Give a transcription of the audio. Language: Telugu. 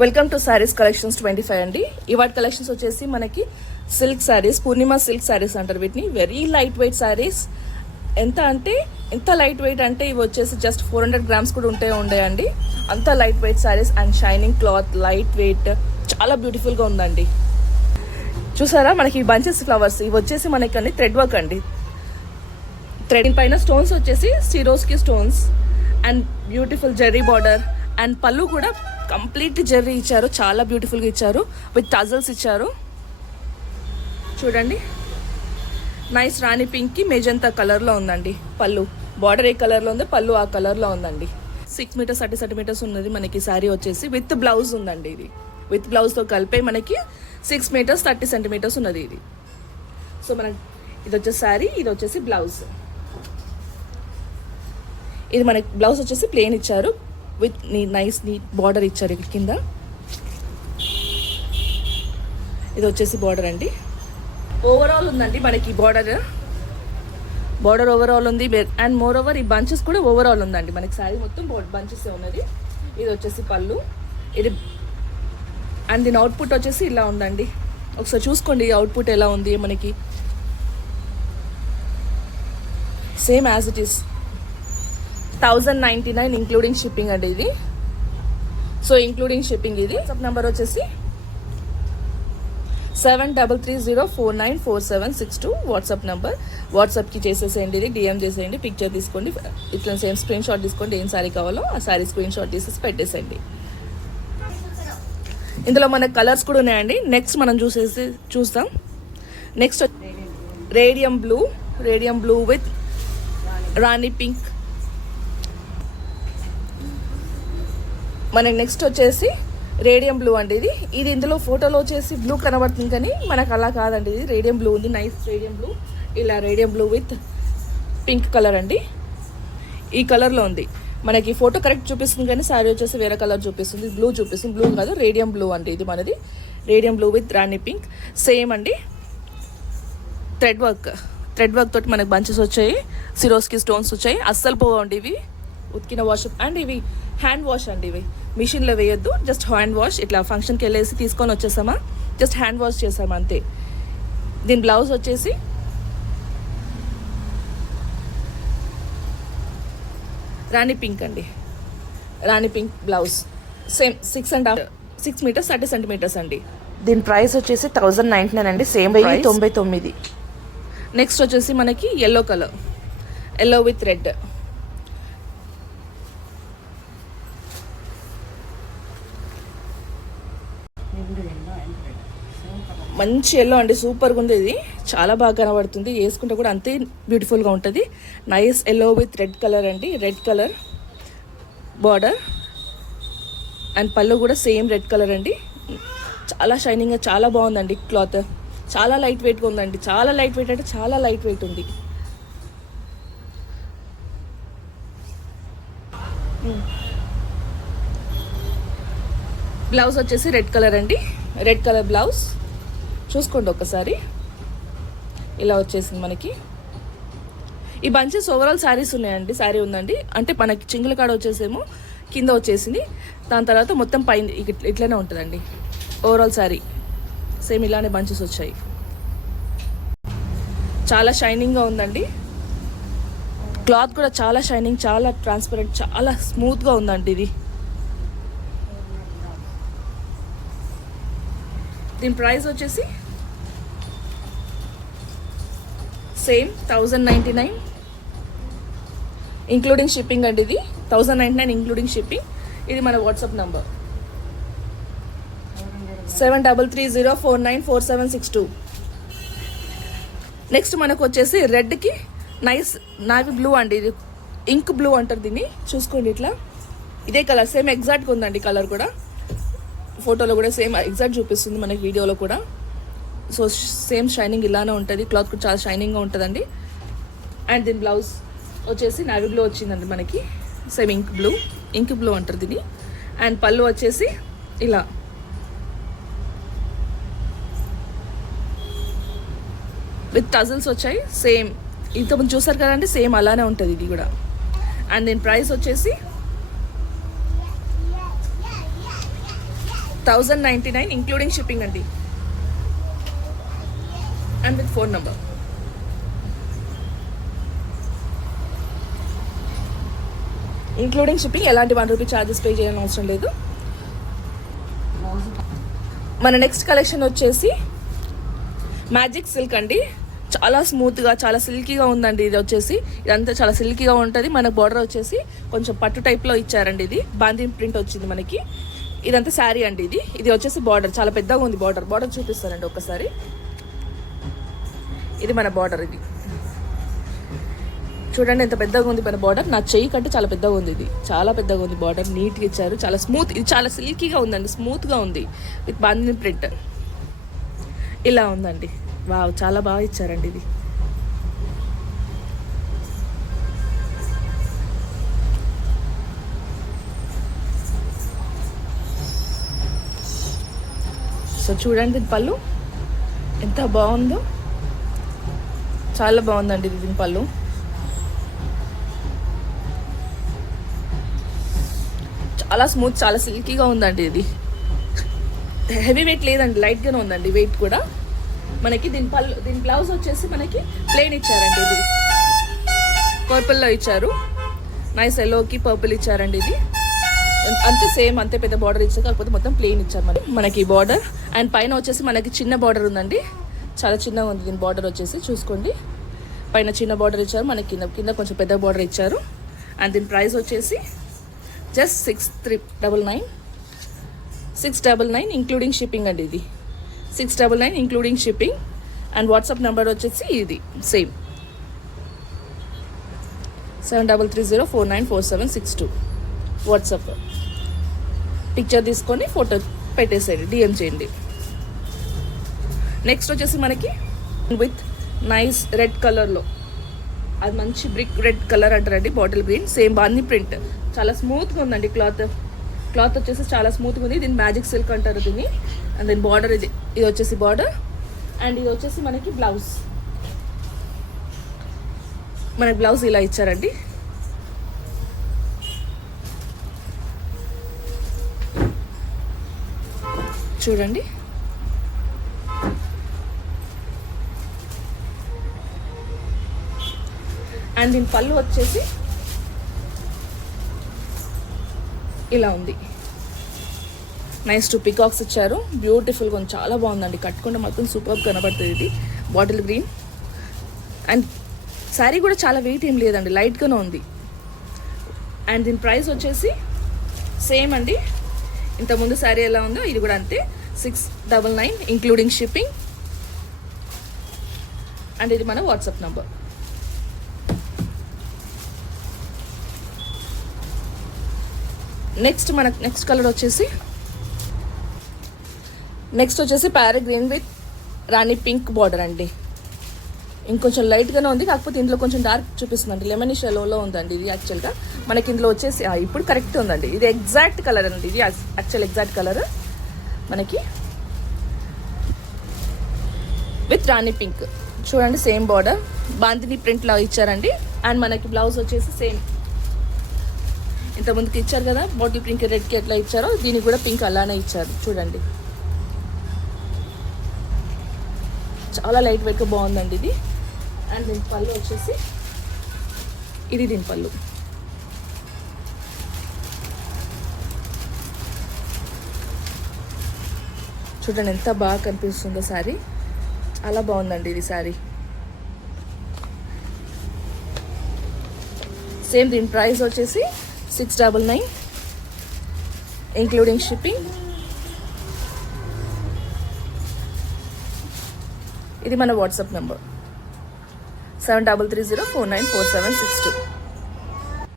వెల్కమ్ టు సారీస్ కలెక్షన్స్ 25 అండి. ఇవాటి కలెక్షన్స్ వచ్చేసి మనకి సిల్క్ సారీస్, పూర్ణిమ సిల్క్ సారీస్ అంటారు వీటిని. Very light weight saris. ఎంత లైట్ వెయిట్ అంటే ఇవి వచ్చేసి జస్ట్ 400 గ్రామ్స్ కూడా ఉండేయండి. అంత light weight saris and shining cloth, light weight, చాలా బ్యూటిఫుల్గా ఉందండి. చూసారా మనకి బంచెస్ ఫ్లవర్స్ ఇవి వచ్చేసి మనకి అన్ని థ్రెడ్ వర్క్ అండి. థ్రెడ్ పైన స్టోన్స్ వచ్చేసి Swarovski stones and beautiful Jerry border and పళ్ళు కూడా కంప్లీట్ జెర్రీ ఇచ్చారు, చాలా బ్యూటిఫుల్గా ఇచ్చారు. విత్ టజల్స్ ఇచ్చారు. చూడండి, నైస్ రాణి పింక్కి మెజంతా కలర్లో ఉందండి పళ్ళు. బార్డర్ ఏ కలర్లో ఉందో పళ్ళు ఆ కలర్లో ఉందండి. 6 మీటర్స్ 30 సెంటీమీటర్స్ ఉన్నది మనకి శారీ వచ్చేసి. విత్ బ్లౌజ్ ఉందండి. ఇది విత్ బ్లౌజ్తో కలిపే మనకి 6 మీటర్స్ 30 సెంటీమీటర్స్ ఉన్నది ఇది. సో మనకి ఇది వచ్చేసి శారీ, ఇది వచ్చేసి బ్లౌజ్. ఇది మనకి బ్లౌజ్ వచ్చేసి ప్లెయిన్ ఇచ్చారు విత్ నైస్ నీట్ బార్డర్ ఇచ్చారు ఇక్కడ కింద. ఇది వచ్చేసి బార్డర్ అండి. ఓవరాల్ ఉందండి మనకి బార్డర్ ఓవరాల్ ఉంది. అండ్ మోర్ ఓవర్ ఈ బంచెస్ కూడా ఓవరాల్ ఉందండి మనకి. శారీ మొత్తం బంచెస్ ఉన్నది. ఇది వచ్చేసి పళ్ళు. ఇది అండ్ దీని అవుట్పుట్ వచ్చేసి ఇలా ఉందండి. ఒకసారి చూసుకోండి ఈ అవుట్పుట్ ఎలా ఉంది మనకి. Same as it is 1099 including shipping అండి ఇది. సో ఇంక్లూడింగ్ షిప్పింగ్ ఇది. వాట్సాప్ నెంబర్ వచ్చేసి 7330494762 వాట్సాప్ నెంబర్. వాట్సాప్కి చేసేసేయండి, ఇది డిఎం చేసేయండి, పిక్చర్ తీసుకోండి, ఇట్లా సేమ్ స్క్రీన్ షాట్ తీసుకోండి. ఏం శారీ కావాలో ఆ శారీ స్క్రీన్ షాట్ తీసేసి పెట్టేసేయండి. ఇందులో మనకు కలర్స్ కూడా ఉన్నాయండి. నెక్స్ట్ మనం చూస్తాం. Next radium blue with Rani pink. మనకి నెక్స్ట్ వచ్చేసి రేడియం బ్లూ అండి. ఇది ఇందులో ఫోటోలో వచ్చేసి బ్లూ కనబడుతుంది కానీ మనకు అలా కాదండి. ఇది రేడియం బ్లూ ఉంది. Nice radium blue. ఇలా radium blue with pink colour అండి. ఈ కలర్లో ఉంది మనకి. ఫోటో కరెక్ట్ చూపిస్తుంది కానీ శారీ వచ్చేసి వేరే కలర్ చూపిస్తుంది. బ్లూ చూపిస్తుంది. బ్లూ కాదు, రేడియం బ్లూ అండి ఇది మనది. Radium blue with Rani pink. Same అండి. థ్రెడ్ వర్క్ తోటి మనకు బంచెస్ వచ్చాయి. సిరోస్కి స్టోన్స్ వచ్చాయి. అస్సలు పోవండి ఇవి. ఉతికిన వాష్ అండ్ ఇవి హ్యాండ్ వాష్ అండి. ఇవి మిషన్లో వేయొద్దు, జస్ట్ హ్యాండ్ వాష్. ఇట్లా ఫంక్షన్కి వెళ్ళేసి తీసుకొని వచ్చేసామా, జస్ట్ హ్యాండ్ వాష్ చేసామా అంతే. దీని బ్లౌజ్ వచ్చేసి రాణి పింక్ అండి. Rani pink blouse. Same 6 metres 30 centimetres అండి. దీని ప్రైస్ వచ్చేసి 1099 అండి. సేమ్ 1099. నెక్స్ట్ వచ్చేసి మనకి yellow colour, yellow with red. మంచి ఎల్లో అండి, సూపర్గా ఉంది. ఇది చాలా బాగా కనబడుతుంది. వేసుకుంటే కూడా అంతే బ్యూటిఫుల్గా ఉంటుంది. Nice yellow with red colour అండి. రెడ్ కలర్ బార్డర్ అండ్ పళ్ళు కూడా సేమ్ రెడ్ కలర్ అండి. చాలా షైనింగ్గా చాలా బాగుందండి. క్లాత్ చాలా లైట్ వెయిట్గా ఉందండి. చాలా లైట్ వెయిట్ అంటే చాలా లైట్ వెయిట్ ఉంది. బ్లౌజ్ వచ్చేసి రెడ్ కలర్ అండి. Red colour blouse. చూసుకోండి ఒకసారి, ఇలా వచ్చేసింది మనకి. ఈ బంచెస్ ఓవరాల్ శారీస్ ఉన్నాయండి. శారీ ఉందండి అంటే మనకి చింగుల కాడ వచ్చేసేమో కింద వచ్చేసింది. దాని తర్వాత మొత్తం పైన ఇట్లనే ఉంటుందండి. ఓవరాల్ శారీ సేమ్ ఇలానే బంచెస్ వచ్చాయి. చాలా షైనింగ్గా ఉందండి. క్లాత్ కూడా చాలా షైనింగ్, చాలా ట్రాన్స్పరెంట్, చాలా స్మూత్గా ఉందండి ఇది. దీని ప్రైస్ వచ్చేసి సేమ్ 1099 ఇంక్లూడింగ్ షిప్పింగ్ అండి. ఇది 1099 ఇంక్లూడింగ్ షిప్పింగ్. ఇది మన వాట్సాప్ నంబర్ 7330494762. నెక్స్ట్ మనకు వచ్చేసి రెడ్కి నైస్ నావీ బ్లూ అండి. ఇది ఇంక్ బ్లూ అంటారు దీన్ని. చూసుకోండి ఇట్లా ఇదే కలర్ సేమ్ ఎగ్జాక్ట్గా ఉందండి. కలర్ కూడా ఫోటోలో కూడా సేమ్ ఎగ్జాక్ట్ చూపిస్తుంది మనకి, వీడియోలో కూడా. సో సేమ్ షైనింగ్ ఇలానే ఉంటుంది. క్లాత్ కూడా చాలా షైనింగ్గా ఉంటుందండి. అండ్ దీని బ్లౌజ్ వచ్చేసి నావీ బ్లూ వచ్చిందండి మనకి. సేమ్ ఇంక్ బ్లూ అంటారు దీన్ని. అండ్ పళ్ళు వచ్చేసి ఇలా విత్ టజల్స్ వచ్చాయి. సేమ్ ఇంతకుముందు చూసారు కదండి, సేమ్ అలానే ఉంటుంది ఇది కూడా. అండ్ దీని ప్రైస్ వచ్చేసి 1099 ఇంక్లూడింగ్ షిప్పింగ్ అండి, and with phone number. Including shipping, ఎలాంటి ₹1 ఛార్జెస్ పే చేయాలని అవసరం లేదు. మన నెక్స్ట్ కలెక్షన్ వచ్చేసి మ్యాజిక్ సిల్క్ అండి. చాలా స్మూత్గా, చాలా సిల్కీగా ఉందండి. ఇది వచ్చేసి ఇదంతా చాలా సిల్కీగా ఉంటుంది. మన బార్డర్ వచ్చేసి కొంచెం పట్టు టైప్లో ఇచ్చారండి. ఇది బాందిని ప్రింట్ వచ్చింది మనకి. ఇదంతా శారీ అండి. ఇది వచ్చేసి బార్డర్ చాలా పెద్దగా ఉంది. బార్డర్ చూపిస్తానండి ఒక్కసారి. ఇది మన బార్డర్. ఇది చూడండి ఎంత పెద్దగా ఉంది మన బార్డర్. నా చెయ్యి కంటే చాలా పెద్దగా ఉంది. ఇది చాలా పెద్దగా ఉంది బార్డర్. నీట్గా ఇచ్చారు, చాలా స్మూత్. ఇది చాలా సిల్కీగా ఉందండి, స్మూత్గా ఉంది విత్ బాందిని ప్రింట్. ఇలా ఉందండి. వావ్, చాలా బాగా ఇచ్చారండి ఇది. సో చూడండి దీని పళ్ళు ఎంత బాగుందో, చాలా బాగుందండి ఇది. దీని పళ్ళు చాలా స్మూత్, చాలా సిల్కీగా ఉందండి. ఇది హెవీ వెయిట్ లేదండి, లైట్గానే ఉందండి వెయిట్ కూడా. మనకి దీని బ్లౌజ్ వచ్చేసి మనకి ప్లెయిన్ ఇచ్చారండి. ఇది పర్పుల్లో ఇచ్చారు, నైస్ ఎల్లోకి పర్పుల్ ఇచ్చారండి. ఇది అంతే సేమ్, అంతే పెద్ద బార్డర్ ఇచ్చారు, కాకపోతే మొత్తం ప్లెయిన్ ఇచ్చారు మనకి బార్డర్. అండ్ పైన వచ్చేసి మనకి చిన్న బార్డర్ ఉందండి, చాలా చిన్నగా ఉంది దీని బార్డర్ వచ్చేసి. చూసుకోండి, పైన చిన్న బార్డర్ ఇచ్చారు, మనకి కింద కొంచెం పెద్ద బార్డర్ ఇచ్చారు. అండ్ దీని ప్రైస్ వచ్చేసి జస్ట్ 699 ఇంక్లూడింగ్ షిప్పింగ్ అండి. ఇది 699 including shipping. And WhatsApp number వచ్చేసి ఇది సేమ్ 7330494762. వాట్సాప్ పిక్చర్ తీసుకొని ఫోటో పెట్టేసేయండి, డిఎం చేయండి. నెక్స్ట్ వచ్చేసి మనకి విత్ నైస్ రెడ్ కలర్లో, అది మంచి బ్రిక్ రెడ్ కలర్ అంటారండి, బాటిల్ గ్రీన్. సేమ్ బాంది ప్రింట్, చాలా స్మూత్గా ఉందండి. క్లాత్ వచ్చేసి చాలా స్మూత్గా ఉంది. దీన్ని మ్యాజిక్ సిల్క్ అంటారు దీన్ని. అండ్ దీని బార్డర్ ఇది వచ్చేసి బార్డర్. అండ్ ఇది వచ్చేసి మనకి బ్లౌజ్. మనకి బ్లౌజ్ ఇలా ఇచ్చారండి. చూడండి, అండ్ దీని పళ్ళు వచ్చేసి ఇలా ఉంది. నైస్ 2 పికాక్స్ ఇచ్చారు, బ్యూటిఫుల్గా ఉంది, చాలా బాగుందండి. కట్టుకుంటే మొత్తం సూపర్ కనబడుతుంది. ఇది బాటిల్ గ్రీన్. అండ్ శారీ కూడా చాలా వెయిట్ ఏం లేదండి, లైట్గానే ఉంది. అండ్ దీని ప్రైస్ వచ్చేసి సేమ్ అండి, ఇంతకుముందు శారీ ఎలా ఉందో ఇది కూడా అంతే, 699 ఇంక్లూడింగ్ షిప్పింగ్. అండ్ ఇది మన వాట్సాప్ నంబర్. నెక్స్ట్ కలర్ వచ్చేసి parrot green with Rani pink border అండి. ఇంకొంచెం లైట్గానే ఉంది, కాకపోతే ఇందులో కొంచెం డార్క్ చూపిస్తుందండి, లెమనిష్ ఎల్లోలో ఉందండి. ఇది యాక్చువల్గా మనకి ఇందులో వచ్చేసి ఇప్పుడు కరెక్ట్ ఉందండి. ఇది ఎగ్జాక్ట్ కలర్ అండి, ఇది యాక్చువల్ ఎగ్జాక్ట్ కలర్ మనకి విత్ రాణి పింక్. చూడండి సేమ్ బార్డర్, బాందిని ప్రింట్ లాగా ఇచ్చారండి. అండ్ మనకి బ్లౌజ్ వచ్చేసి సేమ్ ఇంతకుముందుకి ఇచ్చారు కదా, బాటిల్ పింక్ రెడ్కి ఎట్లా ఇచ్చారో దీనికి కూడా పింక్ అలానే ఇచ్చారు. చూడండి, చాలా లైట్ వెయిట్గా బాగుందండి ఇది. అండ్ దీని పళ్ళు వచ్చేసి ఇది దీని పళ్ళు. చూడండి ఎంత బాగా కనిపిస్తుందో శారీ, చాలా బాగుందండి ఇది శారీ. సేమ్ దీని ప్రైస్ వచ్చేసి 699 ఇంక్లూడింగ్ షిప్పింగ్. ఇది మన వాట్సాప్ నెంబర్ 7330494762.